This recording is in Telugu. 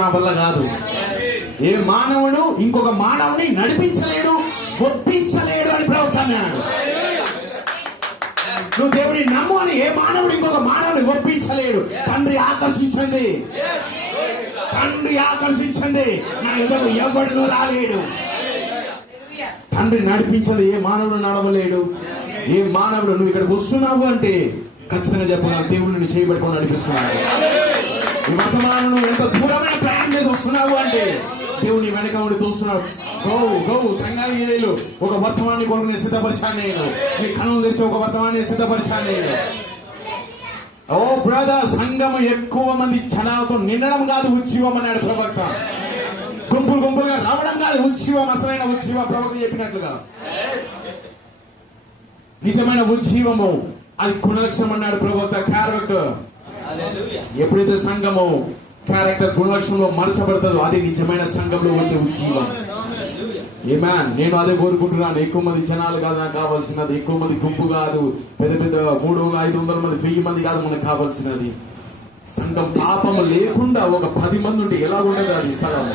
నా వల్ల కాదు. ఏ మానవుడు ఇంకొక మానవుని నడిపించలేడు, ఒప్పించలేడు అని ప్రవక్త అన్నాడు. నువ్వు దేవుడిని నమ్ము అని ఏ మానవుడు ఇంకొక మానవుని ఒప్పించలేడు. తండ్రి ఆకర్షించండి, తండ్రి ఆకర్షించండి, నా ఎదురు ఎవడు రాలేడు. తండ్రి నడిపించదు, ఏ మానవుడు నడవలేడు. ఏ మానవుడు నువ్వు ఇక్కడికి వస్తున్నావు అంటే ఖచ్చితంగా చెప్పగలను, దేవుడు నిన్ను చేయబట్టుకొని నడిపిస్తున్నాడు. ఈ వర్తమానం ఎంత దూరమైన ప్రయాణం చేసి వస్తున్నావు అంటే దేవుని వెనక ఉండి చూస్తున్నాడు. గో సంఘాలు ఒక వర్తమానాన్ని కొరకు నేను సిద్ధపరిచాను, నేను నీ కనులు తెరిచి ఒక వర్తమానాన్ని సిద్ధపరిచాను నేను. ఓ బ్రదర్, సంఘము ఎక్కువ మంది జనాలతో నిండడం కాదు ఉజ్జీవం అన్నాడు ప్రవక్త. గుంపులుగా రావడం కాదు ఉజ్జీవం, అసలైన ఉజ్జీవం ప్రవక్త చెప్పినట్లుగా. నిజమైన ఉజ్జీవము అది గుణలక్షణం అన్నాడు ప్రవక్త. క్యారెక్టర్, ఎప్పుడైతే సంఘము క్యారెక్టర్ గుణలక్షణంలో మార్చబడతాదో అది నిజమైన సంఘంలో వచ్చే ఉజ్జీవం. ఏమాన్, నేను అదే కోరుకుంటున్నాను. ఎక్కువ మంది జనాలు కాదు నాకు కావాల్సినది, ఎక్కువ మంది గుంపు కాదు, పెద్ద 300-500 మంది 1000 మంది కాదు మనకు కావాల్సినది. సంఘం పాపము లేకుండా ఒక 10 మంది ఉంటే ఎలా ఉండదు అది స్థలం.